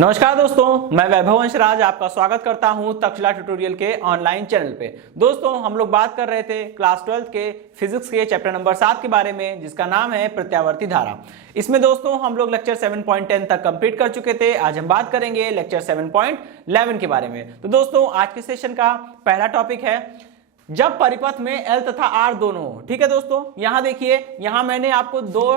नमस्कार दोस्तों, मैं वैभव अंशराज आपका स्वागत करता हूं तक्षशिला ट्यूटोरियल के ऑनलाइन चैनल पे। दोस्तों, हम लोग बात कर रहे थे क्लास 12 के फिजिक्स के चैप्टर नंबर 7 के बारे में, जिसका नाम है प्रत्यावर्ती धारा। इसमें दोस्तों हम लोग लेक्चर 7.10 तक कंप्लीट कर चुके थे। आज हम बात करेंगे लेक्चर 7.11 के बारे में। तो दोस्तों, आज के सेशन का पहला टॉपिक है जब परिपथ में L तथा R दोनों हो। ठीक है दोस्तों, यहां देखिए, यहां मैंने आपको दो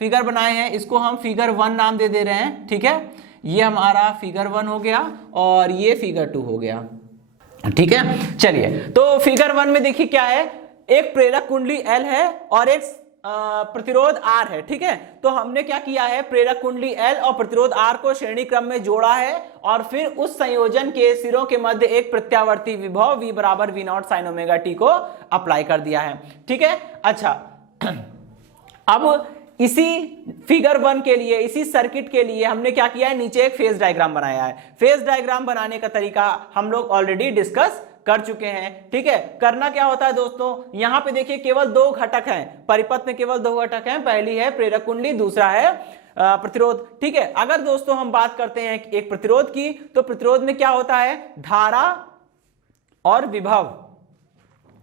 फिगर बनाए हैं, इसको हम फिगर 1 नाम दे रहे हैं। ठीक है, ये हमारा फिगर 1 हो गया और ये फिगर 2 हो गया। ठीक है, चलिए तो फिगर 1 में देखिए क्या है, एक प्रेरक कुंडली L है और एक प्रतिरोध R है। ठीक है, तो हमने क्या किया है, प्रेरक कुंडली L और प्रतिरोध R को श्रेणी क्रम में जोड़ा है और फिर उस संयोजन के सिरों के मध्य एक प्रत्यावर्ती विभव V बराबर V0 sin ओमेगा t को अप्लाई कर दिया है। ठीक है, अच्छा अब इसी फिगर 1 के लिए, इसी सर्किट के लिए हमने क्या किया है, नीचे एक फेज डायग्राम बनाया है। फेज डायग्राम बनाने का तरीका हम लोग ऑलरेडी डिस्कस कर चुके हैं। ठीक है, करना क्या होता है दोस्तों, यहां पे देखिए केवल दो घटक हैं, परिपथ में केवल दो घटक हैं। पहली है प्रेरक कुंडली, दूसरा है प्रतिरोध। ठीक है, अगर दोस्तों हम बात करते हैं एक प्रतिरोध की, तो प्रतिरोध में क्या होता है, धारा और विभव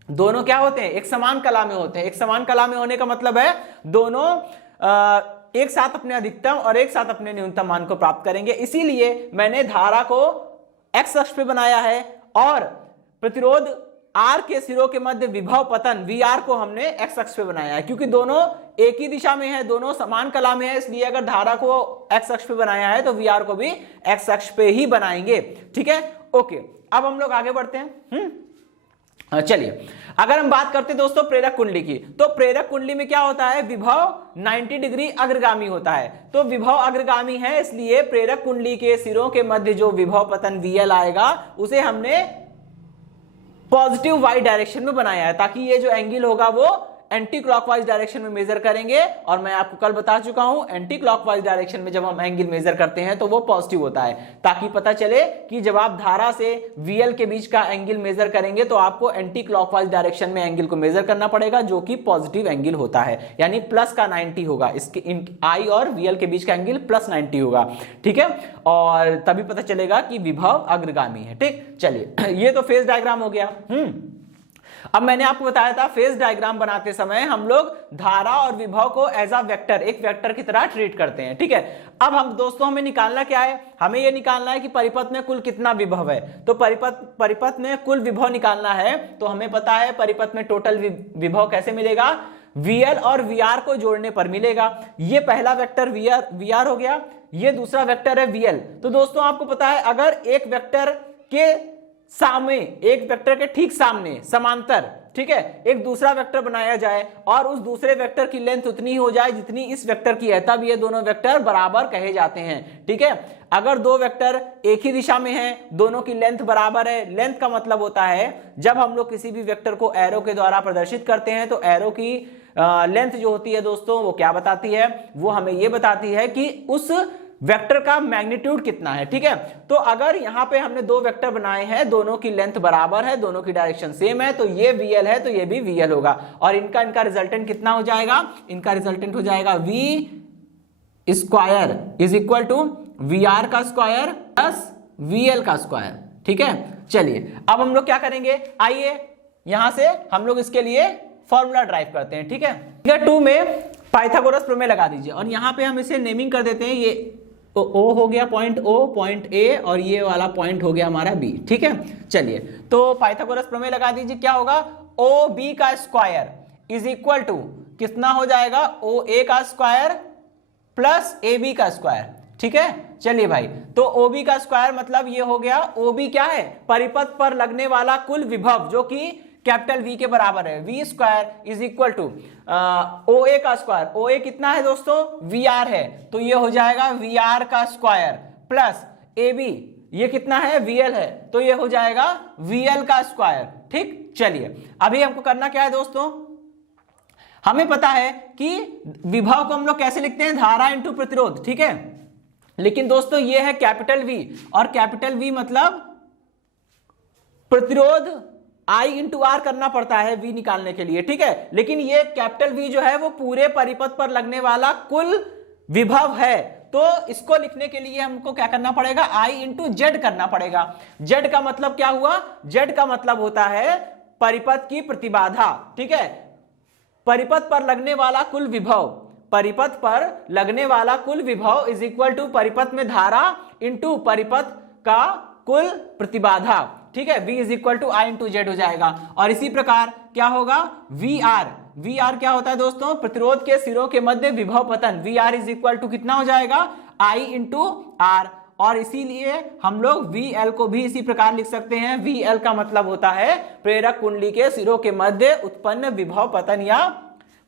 दोनों क्या होते हैं, एक समान कला में होते हैं। एक समान कला में होने का मतलब है दोनों एक साथ अपने अधिकतम और एक साथ अपने न्यूनतम मान को प्राप्त करेंगे। इसीलिए मैंने धारा को एक्स अक्ष पे बनाया है और प्रतिरोध R के सिरों के मध्य विभव पतन VR को हमने एक्स अक्ष पे बनाया है, क्योंकि दोनों एक ही दिशा में है, दोनों समान कला में है। इसलिए अगर धारा को एक्स अक्ष पे बनाया है तो VR को भी एक्स अक्ष पे ही बनाएंगे। ठीक है, ओके, अब हम लोग आगे बढ़ते हैं। चलिए, अगर हम बात करते हैं दोस्तों प्रेरक कुंडली की, तो प्रेरक कुंडली में क्या होता है, विभव 90 डिग्री अग्रगामी होता है। तो विभव अग्रगामी है, इसलिए प्रेरक कुंडली के सिरों के मध्य जो विभव पतन VL आएगा उसे हमने पॉजिटिव Y डायरेक्शन में बनाया है, ताकि ये जो एंगल होगा वो एंटी क्लॉकवाइज डायरेक्शन में मेजर करेंगे। और मैं आपको कल बता चुका हूं, एंटी क्लॉकवाइज डायरेक्शन में जब हम एंगल मेजर करते हैं तो वो पॉजिटिव होता है, ताकि पता चले कि जब आप धारा से VL के बीच का एंगल मेजर करेंगे तो आपको एंटी क्लॉकवाइज डायरेक्शन में एंगल को मेजर करना पड़ेगा, जो कि पॉजिटिव एंगल होता है, यानी प्लस का 90 होगा। इसके I और VL के बीच का एंगल प्लस 90 होगा। ठीक है, और तभी पता चलेगा कि विभव अग्रगामी है। ठीक, चलिए ये तो फेज डायग्राम हो गया। अब मैंने आपको बताया था फेज डायग्राम बनाते समय हम लोग धारा और विभव को एज अ वेक्टर, एक वेक्टर की तरह ट्रीट करते हैं। ठीक है, अब हम दोस्तों हमें निकालना क्या है, हमें यह निकालना है कि परिपथ में कुल कितना विभव है। तो परिपथ में कुल विभव निकालना है, तो हमें पता है परिपथ में टोटल विभव कैसे मिलेगा, VL और VR को जोड़ने पर मिलेगा। ये पहला वेक्टर VR हो गया, ये दूसरा वेक्टर है VL। तो दोस्तों आपको पता है, अगर एक वेक्टर के सामने, एक वेक्टर के ठीक सामने समांतर, ठीक है, एक दूसरा वेक्टर बनाया जाए और उस दूसरे वेक्टर की लेंथ उतनी हो जाए जितनी इस वेक्टर की है, तब ये दोनों वेक्टर बराबर कहे जाते हैं। ठीक है, अगर दो वेक्टर एक ही दिशा में हैं, दोनों की लेंथ बराबर है, लेंथ का मतलब होता है जब हम लोग किसी भी वेक्टर को एरो के द्वारा प्रदर्शित करते हैं तो एरो की लेंथ जो होती है दोस्तों वो क्या बताती है, वो हमें ये बताती है कि उस वेक्टर का मैग्नीट्यूड कितना है। ठीक है, तो अगर यहां पे हमने दो वेक्टर बनाए हैं, दोनों की लेंथ बराबर है, दोनों की डायरेक्शन सेम है, तो ये VL है तो ये भी VL होगा, और इनका रिजल्टेंट कितना हो जाएगा, इनका रिजल्टेंट हो जाएगा V square is equal to VR का स्क्वायर प्लस VL का स्क्वायर। ठीक है, चलिए अब हम लोग क्या करेंगे, आइए यहां से हम लोग इसके लिए फॉर्मूला ड्राइव करते हैं। ठीक है, फिगर 2 में पाइथागोरस प्रमेय लगा दीजिए और यहां पे हम इसे नेमिंग कर देते हैं। ये तो O हो गया पॉइंट O, पॉइंट A, और ये वाला पॉइंट हो गया हमारा B। ठीक है, चलिए तो पाइथागोरस प्रमेय लगा दीजिए। क्या होगा, OB का स्क्वायर इज इक्वल टू कितना हो जाएगा, OA का स्क्वायर प्लस AB का स्क्वायर। ठीक है, चलिए भाई, तो OB का स्क्वायर मतलब ये हो गया, OB क्या है, परिपथ पर लगने वाला कुल विभव जो कि कैपिटल V के बराबर है, V square is equal to OA का स्क्वायर। OA कितना है दोस्तों, VR है, तो ये हो जाएगा VR का स्क्वायर प्लस AB, ये कितना है, VL है, तो ये हो जाएगा VL का स्क्वायर। ठीक, चलिए अभी हमको करना क्या है दोस्तों, हमें पता है कि विभव को हम लोग कैसे लिखते हैं, धारा इंटू प्रतिरोध। ठीक है, लेकिन दोस्तों ये है कैपिटल V, और कैपिटल V मतलब प्रतिरोध I इंटू आर करना पड़ता है V निकालने के लिए। ठीक है, लेकिन ये कैपिटल V जो है वो पूरे परिपथ पर लगने वाला कुल विभव है, तो इसको लिखने के लिए हमको क्या करना पड़ेगा, I इंटू जेड करना पड़ेगा। जेड का मतलब क्या हुआ, जेड का मतलब होता है परिपथ की प्रतिबाधा, ठीक है, परिपथ पर लगने वाला कुल विभव, परिपथ पर लगने वाला कुल विभव इज इक्वल टू परिपथ में धारा इंटू परिपथ का कुल प्रतिबाधा, ठीक है, V is equal to I into Z हो जाएगा। और इसी प्रकार क्या होगा, VR, VR क्या होता है दोस्तों, प्रतिरोध के सिरों के मध्य विभव पतन, VR इज इक्वल टू कितना हो जाएगा, I इंटू R। और इसीलिए हम लोग VL को भी इसी प्रकार लिख सकते हैं, VL का मतलब होता है प्रेरक कुंडली के सिरों के मध्य उत्पन्न विभव पतन या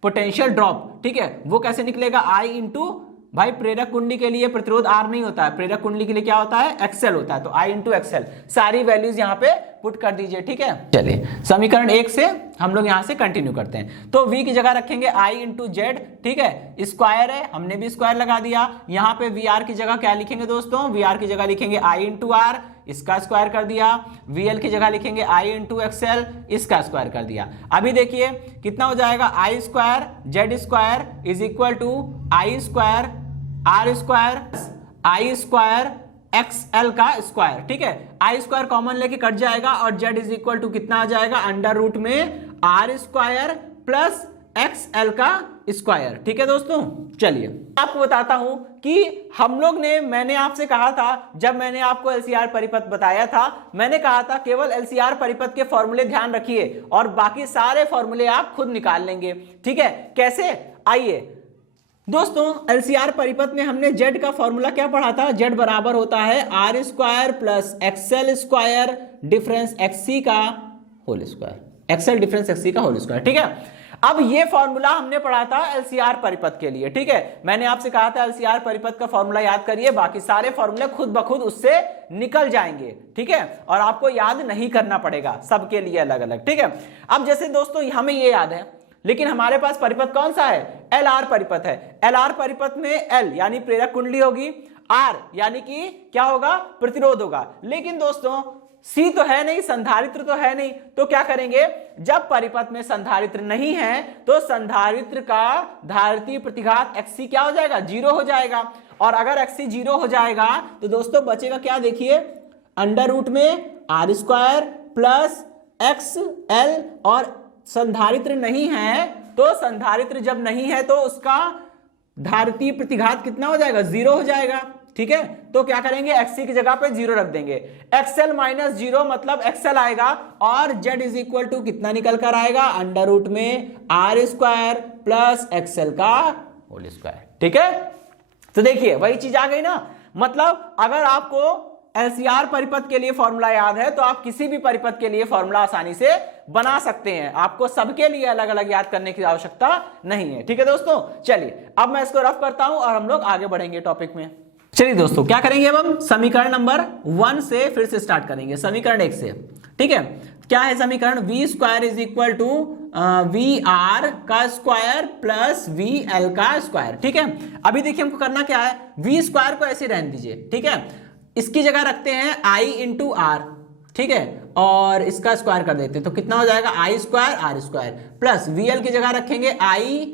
पोटेंशियल ड्रॉप, ठीक है। वो कैसे निकलेगा, I इंटू, भाई प्रेरक कुंडली के लिए प्रतिरोध R नहीं होता है, प्रेरक कुंडली के लिए क्या होता है, XL होता है, तो I इंटू XL। सारी वैल्यूज यहाँ पे पुट कर दीजिए, ठीक है। चलिए समीकरण 1 से हम लोग यहाँ से कंटिन्यू करते हैं। तो V की जगह रखेंगे I इंटू जेड, ठीक है, स्क्वायर है, हमने भी स्क्वायर लगा दिया। यहाँ पे VR की जगह क्या लिखेंगे दोस्तों, VR की जगह लिखेंगे I इंटू R, इसका स्क्वायर कर दिया। VL की जगह लिखेंगे I इंटू XL, इसका स्क्वायर कर दिया। अभी देखिए कितना हो जाएगा, I square Z square is equal to I square R square I square XL का स्क्वायर, ठीक है। I स्क्वायर कॉमन लेके कट जाएगा और Z इज इक्वल टू कितना आ जाएगा, अंडर रूट में R स्क्वायर प्लस XL का स्क्वायर, ठीक है दोस्तों। चलिए आपको बताता हूं कि हम लोग ने, मैंने आपसे कहा था, जब मैंने आपको LCR परिपथ बताया था, मैंने कहा था केवल LCR परिपथ के फॉर्मूले ध्यान रखिए और बाकी सारे फॉर्मूले आप खुद निकाल लेंगे, ठीक है। कैसे, आइए दोस्तों, LCR परिपथ में हमने Z का फॉर्मूला क्या पढ़ा था, Z बराबर होता है R square plus XL square difference XC का whole square, XL difference XC का होल स्क्वायर, ठीक है। अब ये फॉर्मूला हमने पढ़ा था LCR परिपथ के लिए, ठीक है। मैंने आपसे कहा था LCR परिपथ का फॉर्मूला याद करिए, बाकी सारे फॉर्मूले खुद ब खुद उससे निकल जाएंगे, ठीक है, और आपको याद नहीं करना पड़ेगा, सबके लिए अलग अलग, ठीक है। अब जैसे दोस्तों हमें ये याद है, लेकिन हमारे पास परिपथ कौन सा है, LR परिपथ है। LR परिपथ में L यानी प्रेरक कुंडली होगी, R यानी कि क्या होगा, प्रतिरोध होगा। लेकिन दोस्तों C तो है नहीं, संधारित्र तो है नहीं, तो क्या करेंगे, जब परिपथ में संधारित्र नहीं है तो संधारित्र का धारितीय प्रतिघात XC क्या हो जाएगा, 0 हो जाएगा। और अगर XC 0 हो जाएगा तो दोस्तों बचेगा क्या, देखिए अंडर रूट में R स्क्वायर प्लस XL, और संधारित्र नहीं है तो संधारित्र जब नहीं है तो उसका धारितीय प्रतिघात कितना हो जाएगा, 0 हो जाएगा, ठीक है। तो क्या करेंगे, XC की जगह पे 0 रख देंगे, XL माइनस 0 मतलब XL आएगा, और Z इज इक्वल टू कितना निकल कर आएगा, अंडर रूट में R स्क्वायर प्लस XL का होल स्क्वायर, ठीक है। तो देखिए वही चीज आ गई ना, मतलब अगर आपको LCR परिपथ के लिए फॉर्मूला याद है तो आप किसी भी परिपथ के लिए फॉर्मूला आसानी से बना सकते हैं, आपको सबके लिए अलग अलग याद करने की आवश्यकता नहीं है, ठीक है दोस्तों। चलिए अब मैं इसको रफ करता हूं और हम लोग आगे बढ़ेंगे टॉपिक में। चलिए दोस्तों क्या करेंगे, अब हम समीकरण नंबर 1 से फिर से स्टार्ट करेंगे, समीकरण 1 से, ठीक है। क्या है समीकरण, V square is equal to VR का स्क्वायर प्लस VL का स्क्वायर, ठीक है। अभी देखिए हमको करना क्या है, V स्क्वायर को ऐसे रहने दीजिए, ठीक है, इसकी जगह रखते हैं I इंटू R, ठीक है, और इसका स्क्वायर कर देते हैं तो कितना हो जाएगा, I square R square plus VL की जगह रखेंगे I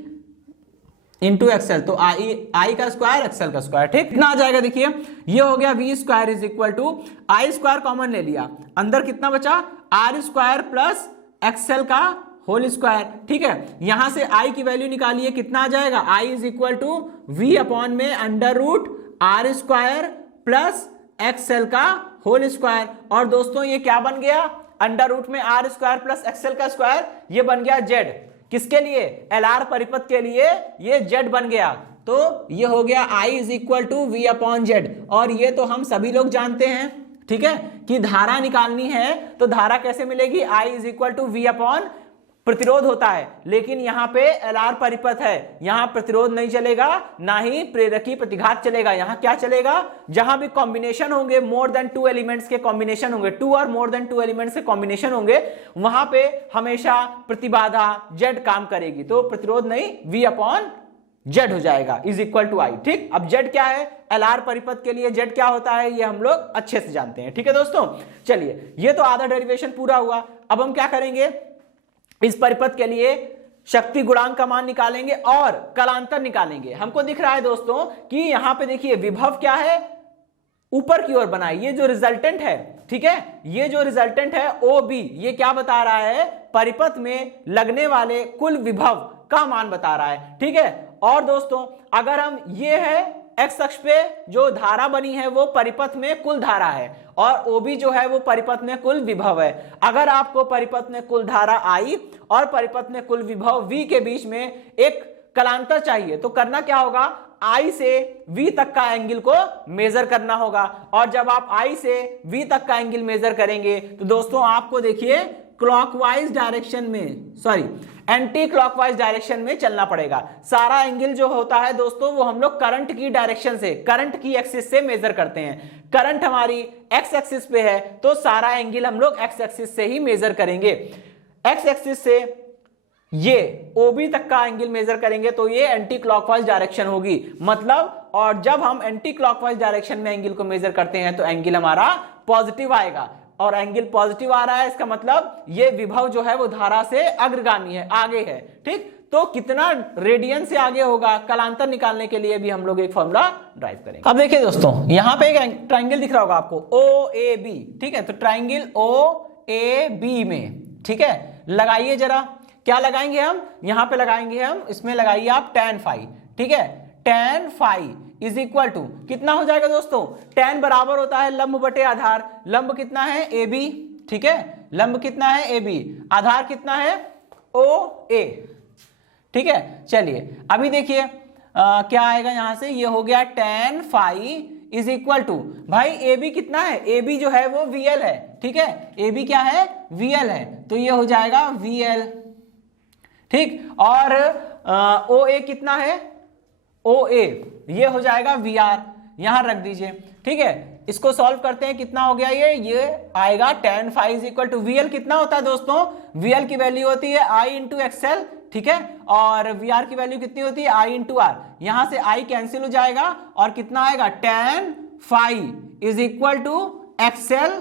इंटू XL, तो I का स्क्वायर XL का स्क्वायर, ठीक, कितना आ जाएगा, देखिए ये हो गया V square is equal to I square common ले लिया, अंदर कितना बचा, R स्क्वायर प्लस XL का होल स्क्वायर, ठीक है। यहां से I की वैल्यू निकालिए, कितना आ जाएगा, I is equal to V upon में under root R square plus XL का होल स्क्वायर। और दोस्तों ये क्या बन गया, अंडर रूट में R स्क्वायर प्लस XL का स्क्वायर, ये बन गया Z, किसके लिए, LR परिपथ के लिए ये Z बन गया, तो ये हो गया I is equal to V upon Z। और ये तो हम सभी लोग जानते हैं, ठीक है, कि धारा निकालनी है तो धारा कैसे मिलेगी, I is equal to V upon प्रतिरोध होता है, लेकिन यहाँ पे LR परिपथ है, यहाँ प्रतिरोध नहीं चलेगा, ना ही प्रेरकी प्रतिघात चलेगा। यहाँ क्या चलेगा, जहां भी कॉम्बिनेशन होंगे, मोर देन 2 एलिमेंट्स के कॉम्बिनेशन होंगे, 2 और मोर देन 2 एलिमेंट्स के कॉम्बिनेशन होंगे, वहां पे हमेशा प्रतिबाधा Z काम करेगी, तो प्रतिरोध नहीं V अपॉन Z हो जाएगा इज इक्वल टू I, ठीक। अब Z क्या है, LR परिपथ के लिए Z क्या होता है ये हम लोग अच्छे से जानते हैं, ठीक है दोस्तों। चलिए ये तो आधा डेरिवेशन पूरा हुआ। अब हम क्या करेंगे, इस परिपथ के लिए शक्ति गुणांक का मान निकालेंगे और कलांतर निकालेंगे। हमको दिख रहा है दोस्तों कि यहां पे देखिए विभव क्या है, ऊपर की ओर बना है। ये जो रिजल्टेंट है, ठीक है, ये जो रिजल्टेंट है OB, ये क्या बता रहा है, परिपथ में लगने वाले कुल विभव का मान बता रहा है, ठीक है। और दोस्तों अगर हम, ये है एक्स अक्ष पे जो धारा बनी है वो परिपथ में कुल धारा है और OB जो है वो परिपथ में कुल विभव है। अगर आपको परिपथ में कुल धारा I और परिपथ में कुल विभव V के बीच में एक कलांतर चाहिए तो करना क्या होगा, I से V तक का एंगल को मेजर करना होगा। और जब आप I से V तक का एंगल मेजर करेंगे तो दोस्तों आपको देखिए क्लॉकवाइज डायरेक्शन में, सॉरी एंटी क्लॉकवाइज डायरेक्शन में चलना पड़ेगा। सारा एंगल जो होता है दोस्तों वो हम लोग करंट की डायरेक्शन से, करंट की एक्सिस से मेजर करते हैं। करंट हमारी एक्स एक्सिस पे है तो सारा एंगल हम लोग एक्स एक्सिस से ही मेजर करेंगे। एक्स एक्सिस से ये OB तक का एंगल मेजर करेंगे तो ये एंटी क्लॉकवाइज डायरेक्शन होगी, मतलब। और जब हम एंटी क्लॉकवाइज डायरेक्शन में एंगल को मेजर करते हैं तो एंगल हमारा पॉजिटिव आएगा, और एंगल पॉजिटिव आ रहा है इसका मतलब ये विभव जो है वो धारा से अग्रगामी है, आगे है, ठीक। तो कितना रेडियन से आगे होगा, कलांतर निकालने के लिए भी हम लोग एक फॉर्मूला ड्राइव करेंगे। अब देखिए दोस्तों यहां पे एक ट्राइंगल दिख रहा होगा आपको OAB, ठीक है। तो ट्राइंगल OAB में, ठीक है, लगाइए जरा, क्या लगाएंगे हम, यहां पे लगाएंगे हम, इसमें लगाइए आप tan फाई, ठीक है। tan phi is equal to कितना हो जाएगा दोस्तों, tan बराबर होता है लंब बटे आधार। लंब कितना है AB, ठीक है, लंब कितना है AB, आधार कितना है OA, ठीक है। चलिए अभी देखिए क्या आएगा यहां से, ये हो गया tan phi is equal to, भाई AB कितना है, AB जो है वो VL है, ठीक है, AB क्या है, VL है, तो ये हो जाएगा VL, ठीक। और OA कितना है, OA, ये हो जाएगा VR, यहां रख दीजिए, ठीक है। इसको सॉल्व करते हैं, कितना हो गया ये आएगा tan phi is equal to VL कितना होता है दोस्तों, VL की वैल्यू होती है I इंटू XL, ठीक है, और VR की वैल्यू कितनी होती है I इंटू R। यहां से I कैंसिल हो जाएगा और कितना आएगा, tan phi is equal to XL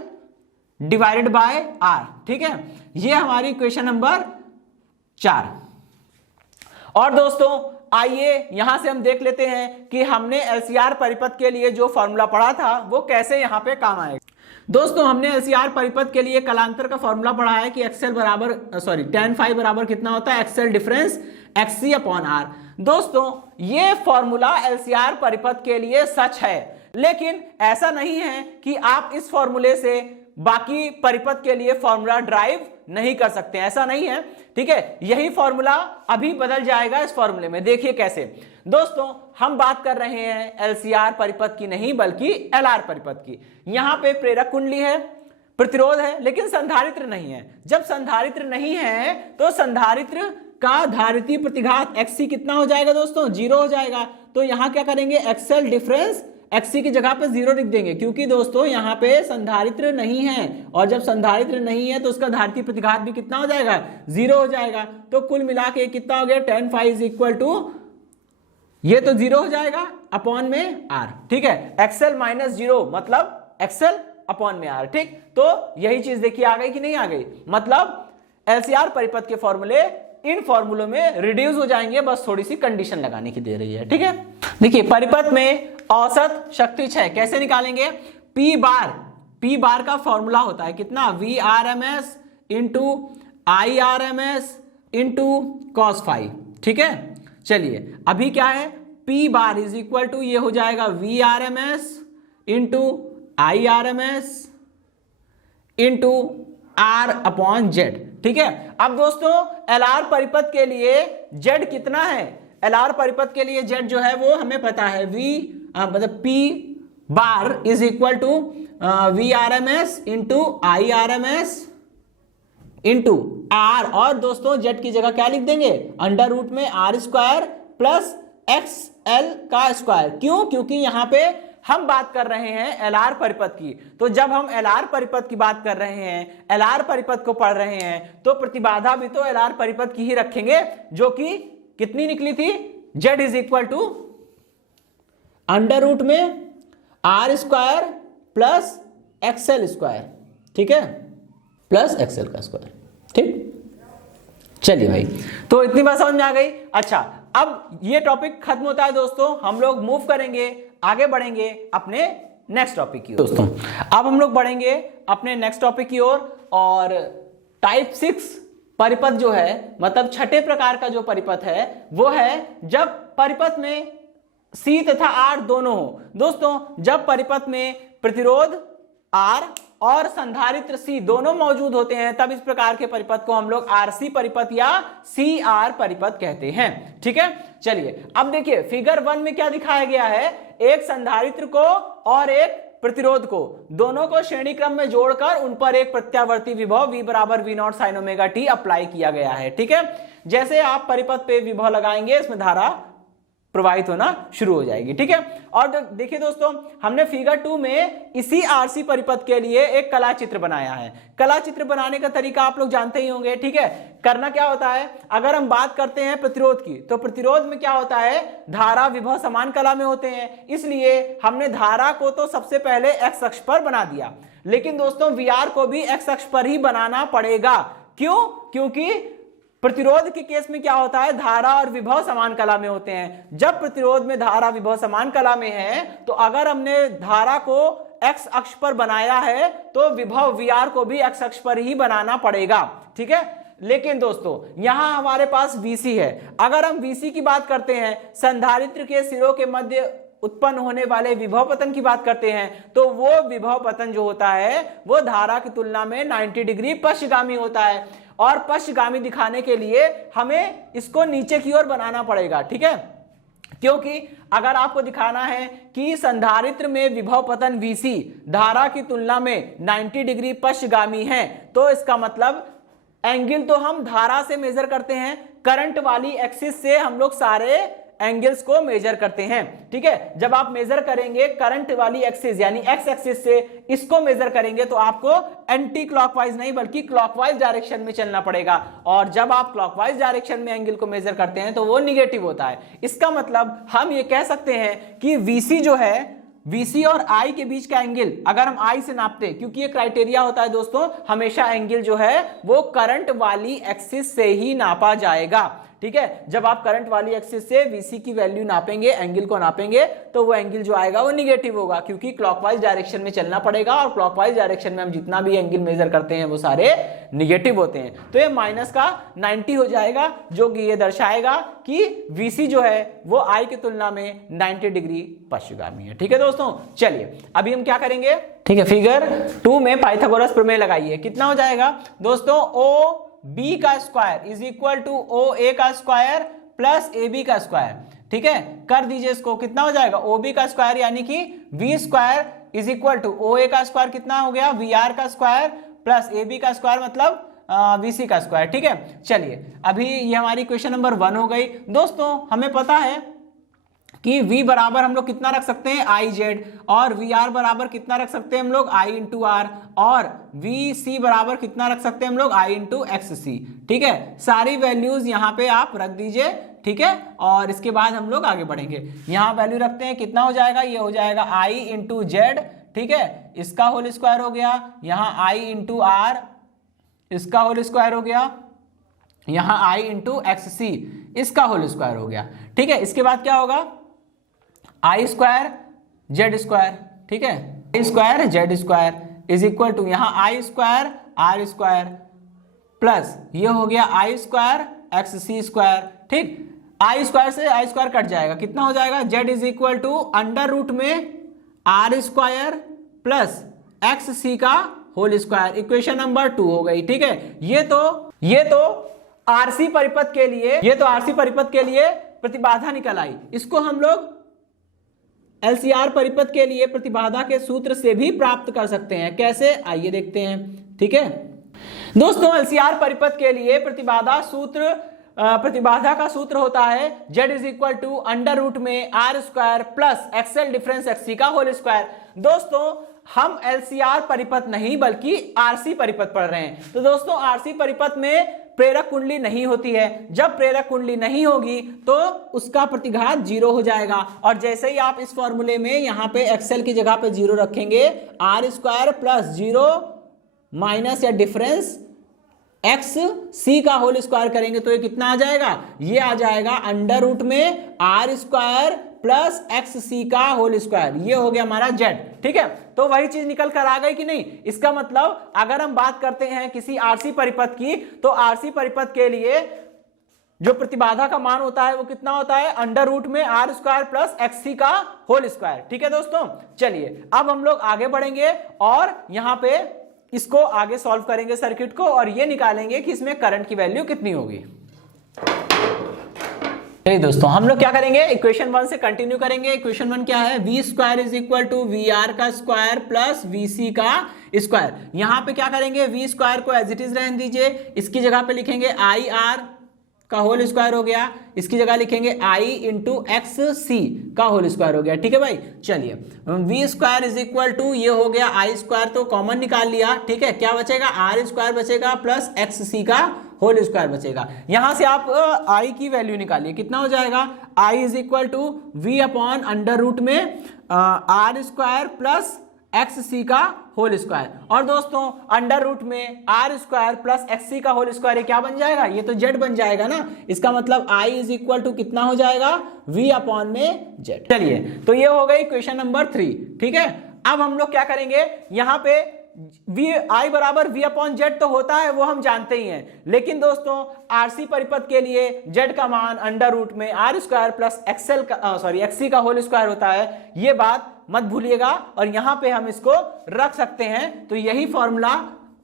divided by R, ठीक है। ये हमारी इक्वेशन नंबर 4। और दोस्तों आइए यहां से हम देख लेते हैं कि हमने LCR परिपथ के लिए जो फॉर्मूला पढ़ा था वो कैसे यहां पे काम आएगा। दोस्तों हमने LCR परिपथ के लिए कलांतर का फॉर्मूला पढ़ा है कि XL बराबर, सॉरी tan फाई बराबर कितना होता है, XL difference XC upon R। दोस्तों ये फॉर्मूला LCR परिपथ के लिए सच है, लेकिन ऐसा नहीं है कि आप इस फॉर्मूले से बाकी परिपथ के लिए फॉर्मूला ड्राइव नहीं कर सकते, ऐसा नहीं है, ठीक है। यही फॉर्मूला अभी बदल जाएगा इस फॉर्मूले में, देखिए कैसे। दोस्तों हम बात कर रहे हैं LCR परिपथ की नहीं बल्कि LR परिपथ की। यहां पे प्रेरक कुंडली है, प्रतिरोध है, लेकिन संधारित्र नहीं है। जब संधारित्र नहीं है तो संधारित्र का धारितीय प्रतिघात XC कितना हो जाएगा दोस्तों, 0 हो जाएगा। तो यहां क्या करेंगे, XL डिफरेंस XC की जगह पे 0 लिख देंगे, क्योंकि दोस्तों यहाँ पे संधारित्र नहीं है, और जब संधारित्र नहीं है तो उसका धारितीय प्रतिघात भी कितना हो जाएगा, 0 हो जाएगा। तो कुल मिला के कितना हो गया, tan phi is equal to, ये तो 0 हो जाएगा अपॉन में R, ठीक है। XL माइनस 0 मतलब XL अपॉन में R, ठीक। तो यही चीज देखिए आ गई कि नहीं आ गई, मतलब LCR परिपथ के फॉर्मूले इन फॉर्मूलों में रिड्यूस हो जाएंगे, बस थोड़ी सी कंडीशन लगाने की दे रही है, ठीक है। देखिए परिपथ में औसत शक्ति क्षय कैसे निकालेंगे, P बार का फॉर्मूला होता है कितना, VRMS into IRMS into cos phi, ठीक है। चलिए अभी क्या है, P bar is equal to, ये हो जाएगा VRMS into IRMS into R upon Z, ठीक है। अब दोस्तों LR परिपथ के लिए Z कितना है, LR परिपथ के लिए Z जो है वो हमें पता है, मतलब P bar is equal to VRMS into IRMS into R, और दोस्तों Z की जगह क्या लिख देंगे, अंडर रूट में R स्क्वायर प्लस XL का स्क्वायर। क्यों, क्योंकि यहां पे हम बात कर रहे हैं LR परिपथ की। तो जब हम LR परिपथ की बात कर रहे हैं, LR परिपथ को पढ़ रहे हैं, तो प्रतिबाधा भी तो LR परिपथ की ही रखेंगे, जो कि कितनी निकली थी, Z is equal to under root में R square plus XL square, ठीक है, प्लस XL का स्क्वायर, ठीक। चलिए भाई, तो इतनी बात समझ में आ गई। अच्छा, अब ये टॉपिक खत्म होता है दोस्तों, हम लोग मूव करेंगे, आगे बढ़ेंगे अपने नेक्स्ट टॉपिक की ओर। दोस्तों अब हम लोग बढ़ेंगे अपने नेक्स्ट टॉपिक की ओर, और टाइप 6 परिपथ जो है, मतलब छठे प्रकार का जो परिपथ है वो है जब परिपथ में C तथा R दोनों हो। दोस्तों जब परिपथ में प्रतिरोध R और संधारित्र C दोनों मौजूद होते हैं, तब इस प्रकार के परिपथ को हम लोग RC परिपथ या CR परिपथ कहते हैं। ठीक है, चलिए अब देखिए फिगर 1 में क्या दिखाया गया है, एक संधारित्र को और एक प्रतिरोध को, दोनों को श्रेणी क्रम में जोड़कर उन पर एक प्रत्यावर्ती विभव V बराबर V0 sin omega t apply किया गया है। ठीक है, जैसे आप परिपथ पे विभव लगाएंगे, इसमें धारा प्रवाहित होना शुरू हो जाएगी। ठीक है, और देखिए दोस्तों, हमने फिगर 2 में इसी आरसी परिपथ के लिए एक कला चित्र बनाया है। कला चित्र बनाने का तरीका आप लोग जानते ही होंगे। ठीक है, करना क्या होता है, अगर हम बात करते हैं प्रतिरोध की, तो प्रतिरोध में क्या होता है, धारा विभव समान कला में होते हैं, इसलिए हमने धारा को तो सबसे पहले एक्स अक्ष पर बना दिया, लेकिन दोस्तों वीआर को भी एक्स अक्ष पर ही बनाना पड़ेगा। क्यों? क्योंकि प्रतिरोध के केस में क्या होता है, धारा और विभव समान कला में होते हैं। जब प्रतिरोध में धारा विभव समान कला में है, तो अगर हमने धारा को एक्स अक्ष पर बनाया है तो विभव वीआर को भी एक्स अक्ष पर ही बनाना पड़ेगा। ठीक है, लेकिन दोस्तों यहां हमारे पास VC है। अगर हम VC की बात करते हैं, संधारित्र के सिरों के मध्य उत्पन्न होने वाले विभव पतन की बात करते हैं, तो वो विभव पतन जो होता है वो धारा की तुलना में 90 डिग्री पश्चिमगामी होता है, और पश्चिमगामी दिखाने के लिए हमें इसको नीचे की ओर बनाना पड़ेगा। ठीक है, क्योंकि अगर आपको दिखाना है कि संधारित्र में विभव पतन VC धारा की तुलना में 90 डिग्री पश्चिमगामी है, तो इसका मतलब एंगल तो हम धारा से मेजर करते हैं, करंट वाली एक्सिस से हम लोग सारे एंगल्स को मेजर करते हैं। ठीक है, जब आप मेजर करेंगे करंट वाली एक्सिस यानी एक्स एक्सिस से इसको मेजर करेंगे, तो आपको एंटी क्लॉकवाइज नहीं बल्कि क्लॉकवाइज डायरेक्शन में चलना पड़ेगा, और जब आप क्लॉकवाइज डायरेक्शन में एंगल को मेजर करते हैं तो वो निगेटिव होता है। इसका मतलब हम ये कह सकते हैं कि VC जो है, VC और I के बीच का एंगल अगर हम I से नापते हैं, क्योंकि ये क्राइटेरिया होता है दोस्तों, हमेशा एंगल जो है वो करंट वाली एक्सिस से ही नापा जाएगा। ठीक है, जब आप करंट वाली एक्सिस से VC की वैल्यू नापेंगे, एंगल को नापेंगे, तो वो एंगल जो आएगा वो निगेटिव होगा, क्योंकि क्लॉकवाइज डायरेक्शन में चलना पड़ेगा, और क्लॉकवाइज डायरेक्शन में हम जितना भी एंगल मेजर करते हैं वो सारे निगेटिव होते हैं। तो ये माइनस का 90 हो जाएगा, जो कि ये दर्शाएगा कि VC जो है वो I की तुलना में 90 डिग्री पश्चिमगामी है। ठीक है दोस्तों, चलिए अभी हम क्या करेंगे, ठीक है, फिगर 2 में पाइथागोरस प्रमेय लगाइए। कितना हो जाएगा दोस्तों, OB का square is equal to OA का स्क्वायर प्लस AB का स्क्वायर। ठीक है, कर दीजिए इसको, कितना हो जाएगा, OB का स्क्वायर यानी कि V square is equal to OA का स्क्वायर कितना हो गया, VR का स्क्वायर प्लस AB का स्क्वायर मतलब VC का स्क्वायर। ठीक है, चलिए अभी ये हमारी क्वेश्चन नंबर 1 हो गई। दोस्तों हमें पता है कि V बराबर हम लोग कितना रख सकते हैं, IZ, और VR बराबर कितना रख सकते हैं हम लोग, I इंटू R, और VC बराबर कितना रख सकते हैं हम लोग, I इंटू XC। ठीक है, सारी वैल्यूज यहाँ पे आप रख दीजिए। ठीक है, और इसके बाद हम लोग आगे बढ़ेंगे। यहाँ वैल्यू रखते हैं, कितना हो जाएगा, ये हो जाएगा I इंटू Z। ठीक है, इसका होल स्क्वायर हो गया, यहाँ I इंटू R, इसका होल स्क्वायर हो गया, यहाँ I इंटू XC, इसका होल स्क्वायर हो गया। ठीक है, इसके बाद क्या होगा, I स्क्वायर Z स्क्वायर। ठीक है, I square Z square is equal to यहाँ I square R square plus ये हो गया I स्क्वायर XC स्क्वायर। ठीक, I स्क्वायर से I स्क्वायर कट जाएगा, कितना हो जाएगा, Z is equal to under root में R स्क्वायर प्लस XC का होल स्क्वायर। इक्वेशन नंबर 2 हो गई। ठीक है, ये तो आरसी परिपथ के लिए, ये तो आरसी परिपथ के लिए प्रतिबाधा निकल आई। इसको हम लोग एलसीआर परिपथ के लिए प्रतिबाधा के सूत्र से भी प्राप्त कर सकते हैं। कैसे, आइए देखते हैं। ठीक है दोस्तों, एलसीआर परिपथ के लिए प्रतिबाधा का सूत्र होता है Z is equal to under root में R square plus XL difference XC का होल स्क्वायर। दोस्तों हम एलसीआर परिपथ नहीं बल्कि आरसी परिपथ पढ़ रहे हैं। तो दोस्तों आरसी परिपथ में प्रेरक कुंडली नहीं होती है। जब प्रेरक कुंडली नहीं होगी तो उसका प्रतिघात 0 हो जाएगा, और जैसे ही आप इस फॉर्मूले में यहाँ पे एक्सएल की जगह पे 0 रखेंगे, R स्क्वायर प्लस 0 माइनस या डिफरेंस एक्स सी का होल स्क्वायर करेंगे तो ये कितना आ जाएगा, ये आ जाएगा अंडर रूट में R square plus X C का होल स्क्वायर, ये हो गया हमारा जेड। ठीक है, तो वही चीज निकल कर आ गई कि नहीं। इसका मतलब अगर हम बात करते हैं किसी आरसी परिपथ की, तो आरसी परिपथ के लिए जो प्रतिबाधा का मान होता है वो कितना होता है, अंडर रूट में R square plus X C का होल स्क्वायर। ठीक है दोस्तों, चलिए अब हम लोग आगे बढ़ेंगे और यहां पे इसको आगे सॉल्व करेंगे सर्किट को, और ये निकालेंगे कि इसमें करंट की वैल्यू कितनी होगी। चलिए दोस्तों, हम लोग क्या करेंगे, इक्वेशन 1 से कंटिन्यू करेंगे। इक्वेशन 1 क्या है, V square is equal to V R का स्क्वायर प्लस वी सी का स्क्वायर। यहां पे क्या करेंगे, वी स्क्वायर को एज इट इज रहने दीजिए, इसकी जगह पे लिखेंगे आई आर का होल स्क्वायर हो गया, इसकी जगह लिखेंगे आई इंटू एक्स सी का होल स्क्वायर हो गया। ठीक है भाई, चलिए V square is equal to ये हो गया आई स्क्वायर, तो कॉमन निकाल लिया। ठीक है, क्या बचेगा, आर स्क्वायर बचेगा प्लस एक्स सी का होल स्क्वायर बचेगा। यहां से आप आई की वैल्यू निकालिए, कितना हो जाएगा, I is equal to V upon under root में R square plus X C का होल स्क्वायर। और दोस्तों अंडर रूट में R square plus X C का होल स्क्वायर, ये क्या बन जाएगा, ये तो जेड बन जाएगा ना। इसका मतलब आई इज इक्वल टू कितना हो जाएगा, वी अपॉन में जेड। चलिए, तो ये हो गई क्वेश्चन नंबर 3। ठीक है, अब हम लोग क्या करेंगे, यहां पे वी आई बराबर वी अपॉन जेड तो होता है, वो हम जानते ही हैं, लेकिन दोस्तों आरसी परिपथ के लिए जेड का मान अंडर रूट में आर स्क्वायर प्लस एक्सएल का एक्ससी का होल स्क्वायर होता है, ये बात मत भूलिएगा। और यहां पे हम इसको रख सकते हैं, तो यही फॉर्मूला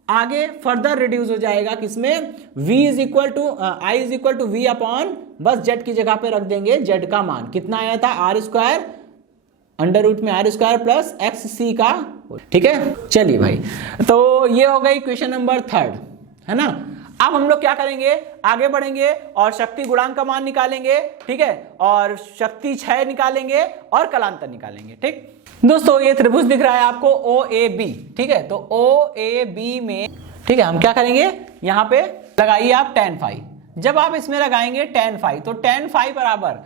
आगे फर्दर रिड्यूस हो जाएगा किसमें, v is equal to I is equal to V upon, बस जेड की जगह पे रख देंगे जेड का मान कितना आया था, आर स्क्वायर अंडर रूट में R square plus X C का। ठीक है, चलिए भाई, तो ये हो गई क्वेश्चन नंबर 3, है ना। अब हम लोग क्या करेंगे, आगे बढ़ेंगे और शक्ति गुणांक का मान निकालेंगे। ठीक है, और शक्ति क्षय निकालेंगे और कलांतर निकालेंगे। ठीक दोस्तों, ये त्रिभुज दिख रहा है आपको ओ ए बी। ठीक है, तो ओ ए बी में, ठीक है, हम क्या करेंगे, यहां पे लगाइए आप tan फाई। जब आप इसमें लगाएंगे tan फाई, तो tan फाई बराबर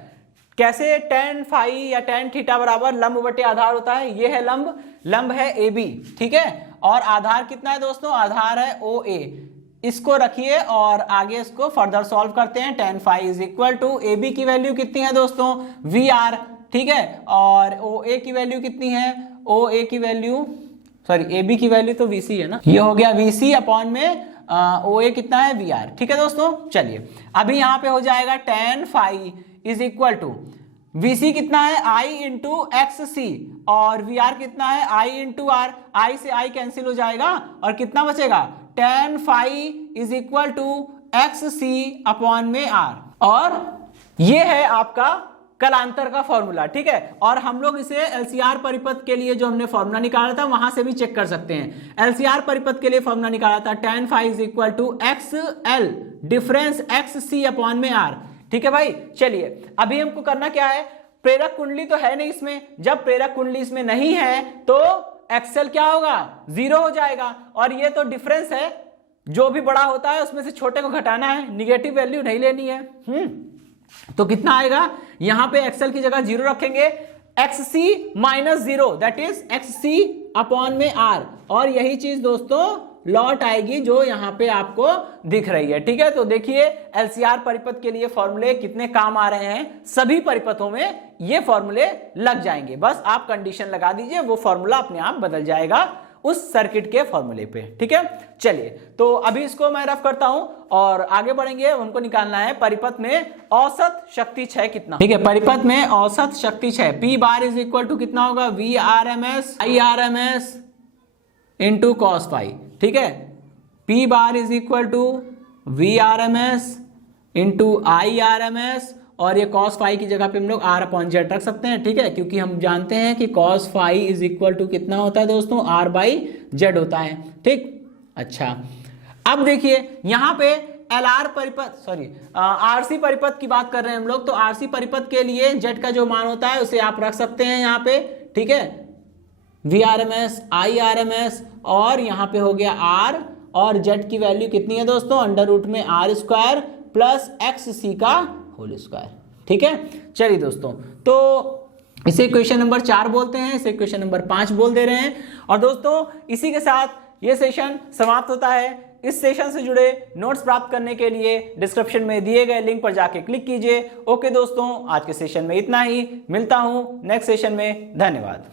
कैसे, tan फाई या tan थीटा बराबर लंब बटे आधार होता है। ये है लंब, लंब है ए बी। ठीक है, और आधार कितना है दोस्तों, आधार है ओ ए। इसको रखिए और आगे इसको फर्दर सॉल्व करते हैं। tan phi is equal to A B की वैल्यू कितनी है दोस्तों, वी आर। ठीक है, और ओ ए की वैल्यू कितनी है, ओ ए की वैल्यू ए बी की वैल्यू तो वी सी है ना, ये हो गया वी सी अपॉन में ओ ए कितना है, वी आर। ठीक है दोस्तों, चलिए अभी यहां पे हो जाएगा tan phi is equal to V C कितना है, आई इंटू एक्स सी, और वी आर कितना है, आई इंटू आर। आई से आई कैंसिल हो जाएगा और कितना बचेगा, tan phi is equal to X C upon में आर। और ये है आपका कलांतर का फॉर्मूला। ठीक है, और हम लोग इसे एलसीआर परिपथ के लिए जो हमने फॉर्मूला निकाला था वहां से भी चेक कर सकते हैं। एलसीआर परिपथ के लिए फॉर्मूला निकाला था tan phi is equal to X L difference X C upon में आर। ठीक है भाई, चलिए अभी हमको करना क्या है, प्रेरक कुंडली तो है नहीं इसमें, जब प्रेरक कुंडली इसमें नहीं है तो एक्सएल क्या होगा, 0 हो जाएगा। और ये तो डिफरेंस है, जो भी बड़ा होता है उसमें से छोटे को घटाना है, निगेटिव वैल्यू नहीं लेनी है। तो कितना आएगा, यहां पे एक्सएल की जगह 0 रखेंगे, X C minus 0 that is X C upon में आर, और यही चीज दोस्तों लौट आएगी जो यहां पे आपको दिख रही है। ठीक है, तो देखिए एलसीआर परिपथ के लिए फॉर्मूले कितने काम आ रहे हैं, सभी परिपथों में ये फॉर्मूले लग जाएंगे, बस आप कंडीशन लगा दीजिए, वो फॉर्मूला अपने आप बदल जाएगा उस सर्किट के फॉर्मूले पे। ठीक है, चलिए तो अभी इसको मैं रफ करता हूं और आगे बढ़ेंगे। हमको निकालना है परिपथ में औसत शक्ति क्षय कितना। ठीक है, परिपथ में औसत शक्ति क्षय P bar is equal to कितना होगा, V R M S I R M S into cos phi. ठीक है, P bar is equal to V R M S into I R M S, और ये cos फाई की जगह पे हम लोग r अपॉन जेड रख सकते हैं। ठीक है, क्योंकि हम जानते हैं कि cos phi is equal to कितना होता है दोस्तों, r बाई जेड होता है। ठीक, अच्छा अब देखिए यहाँ पे LR परिपथ RC परिपथ की बात कर रहे हैं हम लोग, तो RC परिपथ के लिए जेड का जो मान होता है उसे आप रख सकते हैं यहाँ पे। ठीक है, VRMS IRMS, और यहाँ पे हो गया R, और जेड की वैल्यू कितनी है दोस्तों, अंडर रूट में R square plus X C का होल स्क्वायर। ठीक है, चलिए दोस्तों, तो इसे क्वेश्चन नंबर 4 बोलते हैं, इसे क्वेश्चन नंबर 5 बोल दे रहे हैं। और दोस्तों इसी के साथ ये सेशन समाप्त होता है। इस सेशन से जुड़े नोट्स प्राप्त करने के लिए डिस्क्रिप्शन में दिए गए लिंक पर जाके क्लिक कीजिए। ओके दोस्तों, आज के सेशन में इतना ही, मिलता हूं नेक्स्ट सेशन में। धन्यवाद।